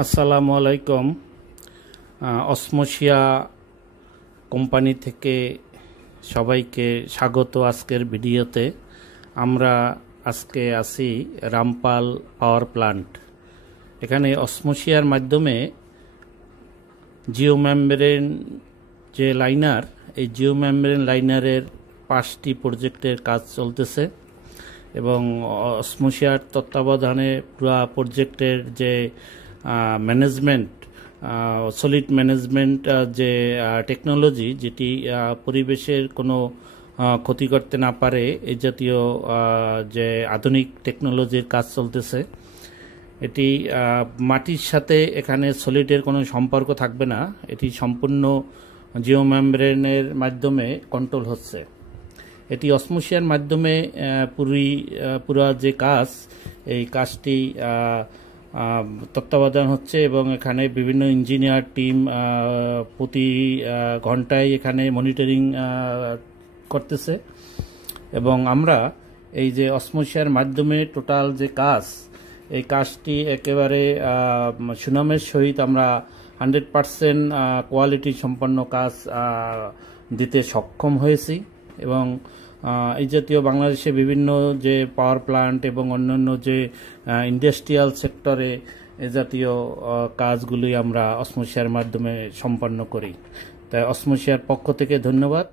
আসসালামু আলাইকুম। অসমোসিয়া কোম্পানি থেকে সবাইকে স্বাগত। আজকের ভিডিওতে আমরা আজকে আছি রামপাল পাওয়ার প্ল্যান্ট। এখানে অসমোসিয়ার মাধ্যমে জিও মেমব্রেন যে লাইনার, এই জিও মেমব্রেন লাইনারের 5টি প্রজেক্টের কাজ চলতেছে এবং অসমোসিয়ার তত্ত্বাবধানে পুরো প্রজেক্টের যে ম্যানেজমেন্ট, সলিড ম্যানেজমেন্ট যে টেকনোলজি, যেটি পরিবেশের কোনো ক্ষতি করতে না পারে, এই জাতীয় যে আধুনিক টেকনোলজির কাজ চলতেছে। এটি মাটির সাথে এখানে সলিডের কোনো সম্পর্ক থাকবে না, এটি সম্পূর্ণ জিও মেমব্রেনের মাধ্যমে কন্ট্রোল হচ্ছে। এটি অসমোসিয়ার মাধ্যমে পুরা যে কাজ, এই কাজটি তত্ত্বাবধান হচ্ছে এবং এখানে বিভিন্ন ইঞ্জিনিয়ার টিম প্রতি ঘন্টায় এখানে মনিটরিং করতেছে এবং আমরা এই যে অসমোসিয়ার মাধ্যমে টোটাল যে কাজ, এই কাজটি একেবারে সুনামের সহিত আমরা 100% কোয়ালিটি সম্পন্ন কাজ দিতে সক্ষম হয়েছি এবং এই জাতীয় বাংলাদেশে বিভিন্ন যে পাওয়ার প্ল্যান্ট এবং অন্যান্য যে ইন্ডাস্ট্রিয়াল সেক্টরে এ জাতীয় কাজগুলি আমরা অসমোসিয়ার মাধ্যমে সম্পন্ন করি। তাই অসমোসিয়ার পক্ষ থেকে ধন্যবাদ।